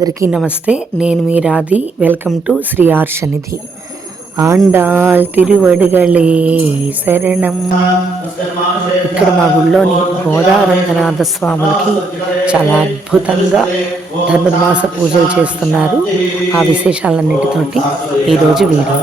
అందరికీ నమస్తే. నేను మీ రాధి. Welcome to Shri Arshanidhi. ఆండాళ్ తిరువడుగలే శరణం. ఇక్కడ మా గుళ్ళోని గోదారంగనాథ స్వాములకి చాలా అద్భుతంగా ధనుర్మాస పూజలు చేస్తున్నారు. ఆ విశేషాలన్నిటితోటి ఈరోజు వీడియో.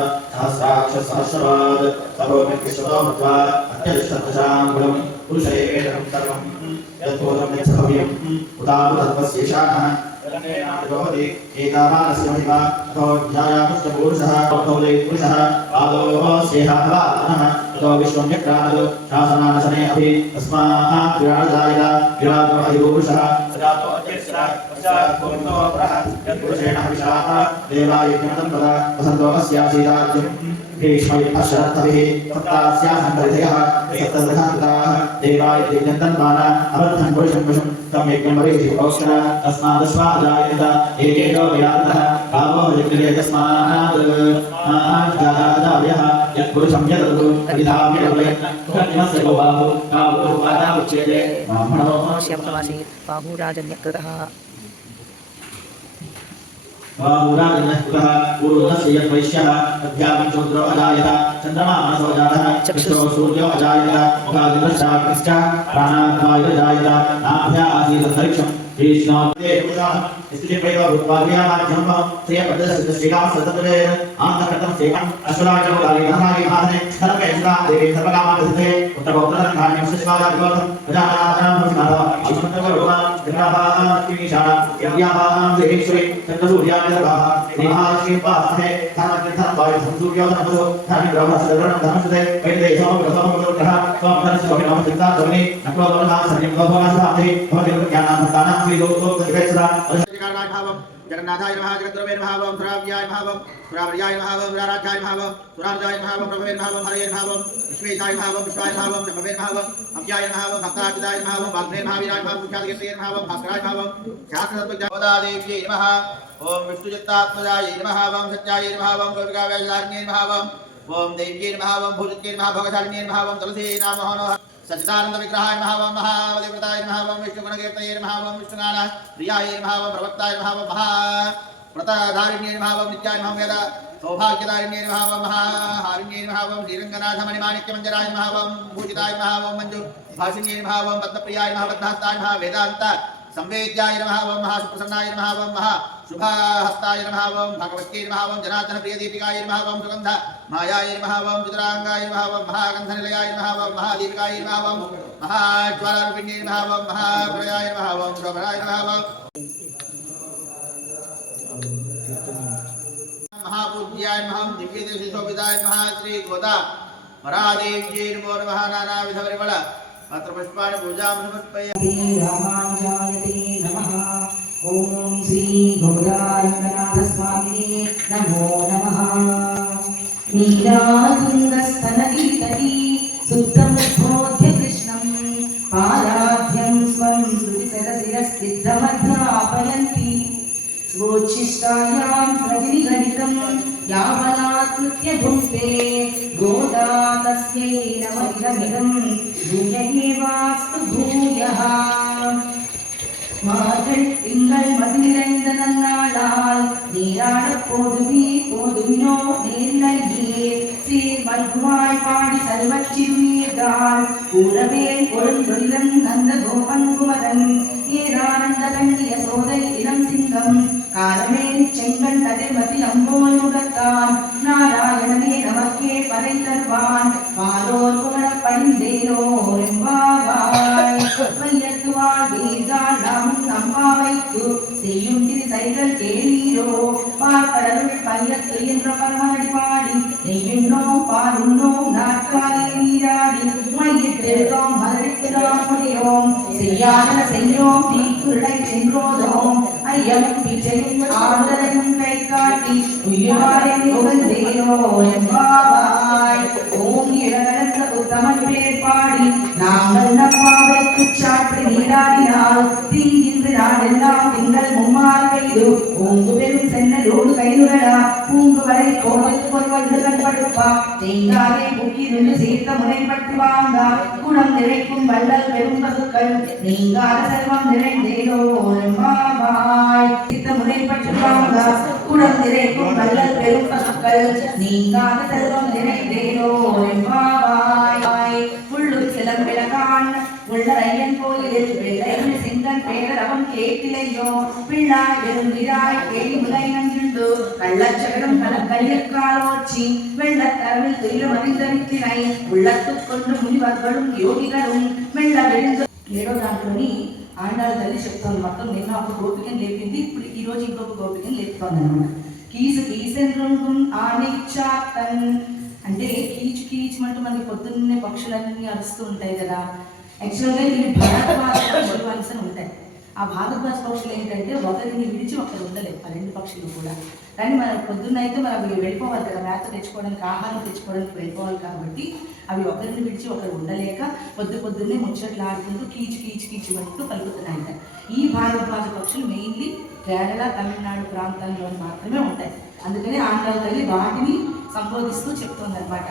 जगन्नाथाय नमः जगद्गुरवे नमः ओम सुराव्याय नमः ओम सुरावर्याय नमः ओम सुराराध्याय नमः ओम सुरार्जाय नमः ओम प्रभवे नमः ओम हरये नमः ओम विश्वेशाय नमः ओम विश्वाय नमः ओम जम्भवे नमः ओम अव्याय नमः ओम भक्ताचिदाय नमः ओम वाग्भे नमः वीराय नमः ओम कुचादिकेतये नमः ओम भास्कराय नमः ओम शास्त्रतत्त्वज्ञानदेव्यै नमः ओम विष्णुचित्तात्मजाय नमः ओम सत्याय नमः ओम गोपिकावैलार्ण्यै नमः ओम देव्यै नमः ओम भूजित्यै नमः भोगशालिन्यै नमः ओम तुलसी नमः नमः सच्चिदानंद विग्रहाय नमः ओम महाबलिव्रताय नमः ओम विष्णुगुणकीर्तये नमः ओम विष्णुगान प्रियाय नमः ओम प्रवक्ताय नमः ओम महाव्रतधारिण्ये नमः ओम नित्याय नमः वेद सौभाग्यदारिण्ये नमः ओम महाहारिण्ये नमः ओम श्रीरंगनाथमणिमाणिक्यमञ्जराय नमः ओम भूजिताय नमः ओम मंजु भासिन्ये नमः ओम पद्मप्रियाय नमः बद्धहस्ताय नमः वेदांत संवेद्याय नमः ओम महासुप्रसन्नाय नमः ओम महाशुभहस्ताय नमः ओम भगवत्यै नमः ओम जनार्दन प्रियदीपिकाय नमः ओम सुगंध मायाय नमः ओम चित्रांगाय नमः ओम महागंधनिलयाय नमः ओम महादीपिकाय नमः ओम महाज्वालारूपिण्यै नमः ओम महाप्रयाय नमः ओम शोभनाय नमः ओम महापूज्याय नमः ओम दिव्यदेशोभिताय नमः श्री गोदा महादेव्यै नमो नमः नानाविध परिमल अत्र पुष्पाणि पूजां समर्पयामि। रामानुजायते नमः। ओम श्री गोदारंगनाथ स्वामिने नमो नमः। नीलातुङ्गस्तनगीतटी सुप्तमुद्बोध्य कृष्णं पाराध्यं स्वं श्रुतिसरसिरसिद्धमध्यापयन्ति स्वोच्छिष्टायां सृजनिगणितं यावनाकृत्य भुङ्क्ते गोदा तस्यै नमः भूयैवास्तु भूयः। மார்கள் திங்கள் மதிநிறைந்த நன்னாளால் நீராடப் போதுமினோ நேர்நல்கீர் சீர் மல்குவாய் பாடி சர்வச்சிறுநீர்கால் கூறவேல் கொழுந்தொழிலன் நந்த கோபன் குமரன் ஏரானந்த கண்ணிய சோதை இளம் சிங்கம் காலமேல் செங்கன் கதிர்மதி அம்போல் முகத்தான் நாராயணனே நமக்கே பறை தருவான் பாலோர் குமரப் பணிந்தேனோ என்பாவாய் மையத்துவாள் தீர்கால் நாமும் நம்பாவைக்கு செய்யும் திரிசைகள் கேளீரோ பார்க்கடலுள் பையத்து என்ற பரமனடி பாடி நெய்யுண்ணோம் பாலுண்ணோம் நாட்காலில் நீராடி மையிட்டெழுதோம் மலரிட்டுதான் முடியோம் செய்யாதன செய்யோம் தீக்குருளை சென்றோதோம் ஐயம் பிச்சையும் ஆறுதலையும் கை காட்டி உய்யாரை உகந்தேனோ என்பாவாய் ஓம் இடகலந்த உத்தமன் பேர் பாடி நாங்கள் நம்பாவைக்கு சாற்று நீராடினால் தீங்கின்று நாடெல்லாம் திங்கள் மும்மாறு பெய்து ஓங்கு பெரும் சென்னலோடு கையுறடா பூங்கு வரை கோபத்து பொருள் கண்படுப்பா தேங்காரை புக்கிருந்து சேர்த்த முறைப்பட்டு வாங்கா குணம் நிறைக்கும் வள்ளல் பெரும் பசுக்கள் நீங்காத செல்வம் நிறைந்தேனோ என்பாவாய் சித்த முறைப்பட்டு செல்வம் நிறைக்கும் வள்ளல் பெரும் பசுக்கள் நீங்காத செல்வம் நிறைந்தேனோ எம்பாவாய் புள்ளூர் சிலம்பிளகான் உள்ளரையன் கோயிலில் வெள்ளையன் சிங்கன் பேரவம் கேட்டிலையோ பிள்ளாய் பெருந்திராய் கேலி முலை நஞ்சுண்டு கள்ளச்சகடம் கையற்காலோச்சி வெள்ளத்தரவில் துயிலும் அறிந்தரித்தினை உள்ளத்துக்கொண்டு முனிவர்களும் యోగిகளும் మెల్ల వెళ్ళు. ఏడో దాంట్లోని ఆండాళ్ళ తల్లి చెప్తాను మొత్తం నిన్న ఒక గోపికని లేపింది, ఇప్పుడు ఈ రోజు ఇంకొక గోపికని లేపుతాను అనమాట. కీసు కీసెండ్రుంగు ఆనిచ్చాతన్ అంటే కీచు కీచమంటూ మనకి పొద్దున్నే పక్షులన్నీ అరుస్తూ ఉంటాయి కదా. యాక్చువల్గా ఇవి భారద్వాజ పక్షులు అని ఉంటాయి. ఆ భారద్వాజ పక్షులు ఏంటంటే ఒకరిని విడిచి ఒకరు ఉండలేవు, ఆ రెండు పక్షులు కూడా. కానీ మన పొద్దున్న అయితే మనం అవి వెళ్ళిపోవాలి కదా, మేత తెచ్చుకోవడానికి ఆహారం తెచ్చుకోవడానికి వెళ్ళిపోవాలి కాబట్టి అవి ఒకరిని విడిచి ఒకరు ఉండలేక పొద్దున్నే ముచ్చట్లు ఆడుకుంటూ కీచు కీచు కీచు అంటూ పలుకుతున్నాయి. ఈ భారద్వాజ పక్షులు మెయిన్లీ కేరళ తమిళనాడు ప్రాంతాల్లో మాత్రమే ఉంటాయి. అందుకనే ఆంధ్రాల తల్లి వాటిని సంబోధిస్తూ చెప్తుందన్నమాట.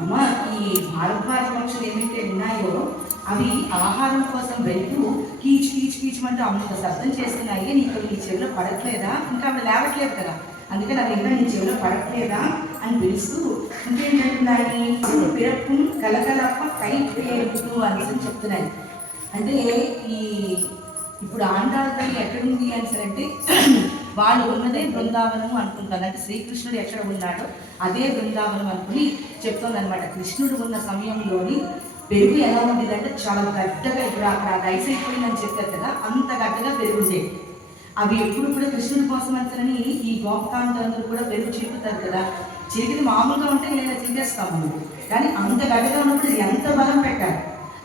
అమ్మ, ఈ భారద్వాజ పక్షులు ఏమైతే ఉన్నాయో అవి ఆహారం కోసం వెళ్తూ కీచు కీచు కీచమంటూ అంత శబ్దం చేస్తున్నాయి, నీకు నీ చెవిలో పడట్లేదా, ఇంకా అవి లేవట్లేదు కదా, అందుకని అవి ఇంకా నీ చెవిలో పడట్లేదా అని పిలుస్తూ ఇంకేంటంటున్నాయి, పిరప్పు కలకలప్ప కై పేరుతూ అని చెప్తున్నాయి. అంటే ఇప్పుడు ఆండాళ్ళ తల్లి ఎక్కడుంది అని అంటే వాళ్ళు ఉన్నదే బృందావనము అనుకుంటారు. అంటే శ్రీకృష్ణుడు ఎక్కడ ఉన్నాడో అదే బృందావనం అనుకుని చెప్తుంది అనమాట. కృష్ణుడు ఉన్న సమయంలోని పెరుగు ఎలా ఉండేదంటే చాలా గడ్డగా, ఇప్పుడు అక్కడ రైస్ అయిపోయిందని చెప్పారు కదా, అంత గడ్డగా పెరుగు ఉండేది. అవి ఎప్పుడు కూడా కృష్ణుడి కోసం అంతని ఈ గోపకాంతలందరూ కూడా పెరుగు చిరుకుతారు కదా, చిరికిది మామూలుగా ఉంటే లేదా చిరిగేస్తాము, కానీ అంత గడ్డగా ఉన్నప్పుడు ఎంత బలం పెట్టారు.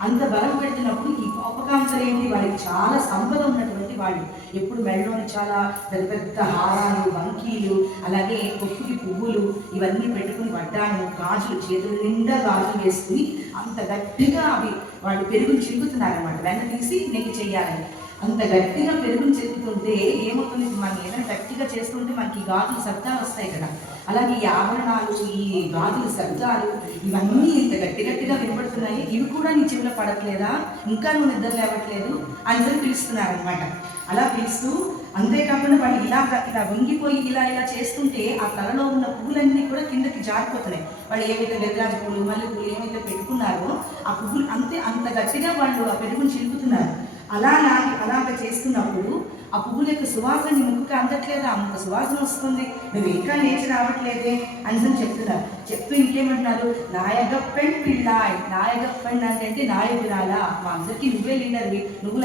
అంత బలం పెట్టినప్పుడు ఈ గోపకాంతలు ఏంటి, వాళ్ళకి చాలా సంపద ఉన్నటువంటి వాళ్ళు. ఎప్పుడు మెడలోని చాలా పెద్ద పెద్ద హారాలు, వంకీలు, అలాగే కొట్టుకి పువ్వులు ఇవన్నీ పెట్టుకుని వడ్డాను, గాజులు, చేతులు నిండా గాజులు వేసుకుని అంత గట్టిగా అవి వాళ్ళు పెరుగుని చిరుగుతున్నారన్నమాట. వెన్న తీసి నెయ్యి చెయ్యాలని అంత గట్టిగా పెరుగుని చెరుగుతుంటే ఏమవుతుంది, మనం ఏదైనా గట్టిగా చేస్తుంటే మనకి గాజులు శబ్దాలు వస్తాయి కదా, అలాగే ఈ ఆభరణాలు, ఈ గాజుల శబ్దాలు ఇవన్నీ ఇంత గట్టిగా వినపడుతున్నాయి, ఇవి కూడా నీ చెవిలో పడట్లేదా, ఇంకా నువ్వు నిద్ర లేవట్లేదు అని పిలుస్తున్నారనమాట. అలా పిలుస్తూ అంతేకాకుండా వాళ్ళు ఇలా వంగిపోయి ఇలా చేస్తుంటే ఆ తలలో ఉన్న పువ్వులన్నీ కూడా కిందకి జారిపోతున్నాయి. వాళ్ళు ఏవైతే వెద్రాజ పువ్వులు, మల్లె పువ్వులు ఏవైతే పెట్టుకున్నారో ఆ పువ్వులు అంత గట్టిగా వాళ్ళు ఆ పెరుగుని చిలుపుతున్నారు. అలాగ చేస్తున్నప్పుడు ఆ పువ్వుల యొక్క సువాసన ముక్కుకి అందట్లేదా, అంత సువాసన వస్తుంది, నువ్వు ఇంకా లేచి రావట్లేదే అని చెప్తున్నారు. చెప్తూ ఇంకేమంటున్నారు, నాయగప్పెండ్ పిల్లాయ్. నాయగప్పెండ్ అంటే నాయకురాలా, మా అందరికీ నువ్వే లీడర్వి, నువ్వు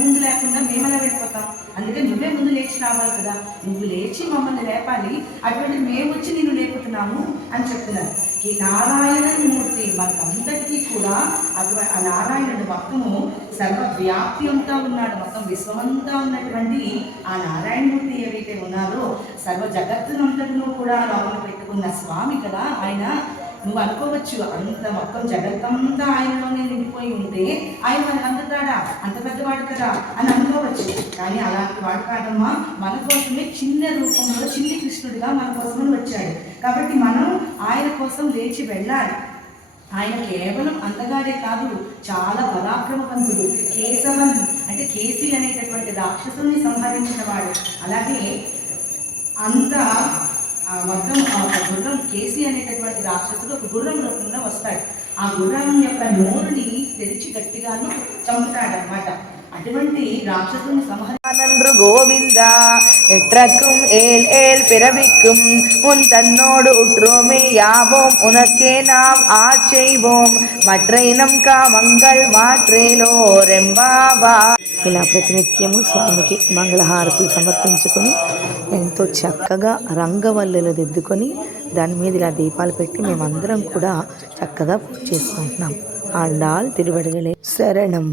ముందు లేకుండా మేమలా వెళ్ళిపోతాం, అందుకని నువ్వే ముందు లేచి రావాలి కదా, నువ్వు లేచి మమ్మల్ని లేపాలి, అటువంటి మేము వచ్చి నిన్ను లేపుతున్నాము అని చెప్తున్నారు. ఈ నారాయణమూర్తి మనకందరికీ కూడా ఆ నారాయణుడు మొత్తము సర్వవ్యాప్తి అంతా ఉన్నాడు, మొత్తం విశ్వమంతా ఉన్నటువంటి ఆ నారాయణమూర్తి ఏవైతే ఉన్నారో సర్వ జగత్తునంతటిలో కూడా లోపల పెట్టుకున్న స్వామి కదా ఆయన. నువ్వు అనుకోవచ్చు అంత మొత్తం జగత్తంతా ఆయనలోనే నిండిపోయి ఉంటే ఆయన మనకు అందుతాడా, అంత పెద్దవాడు కదా అని అనుకోవచ్చు. కానీ అలాంటి వాడు కాదమ్మా, మన కోసమే చిన్న రూపంలో చిన్ని కృష్ణుడిగా మన కోసమని వచ్చాడు. కాబట్టి మనం ఆయన కోసం లేచి వెళ్ళాలి. ఆయన కేవలం అందగాడే కాదు, చాలా పరాక్రమవంతుడు. కేశవన్ అంటే కేసి అనేటటువంటి రాక్షసుల్ని సంహరించిన వాడు. అలాగే అంత మొత్తం ఒక గుర్రం, కేసి అనేటటువంటి రాక్షసుడు ఒక గుర్రం రూపంలో వస్తాడు. ఆ గుర్రం యొక్క నోరుని తెరిచి గట్టిగాను చంపుతాడనమాట. அటువంటి ராட்சசன் சமஹரின்று கோவிந்தா எற்றக்கும் ஏல் ஏல் பிறவிக்கும் உன் தன்னோடு உற்றோமே யாவோம் உனக்கே நாம் ஆட்செய்வோம் மற்றை நம் காமங்கள் మాట్రేలో రెంబావా. ఇలా ప్రతినిత్యము స్వామికి మంగళహారతులు సమర్పించుకొని ఎంతో చక్కగా రంగవల్లులు దిద్దుకొని దాని మీద ఇలా దీపాలు పెట్టి మేమందరం కూడా చక్కగా పూజ చేసుకుంటున్నాం. ఆండాళ్ తిరువడిగలే శరణం.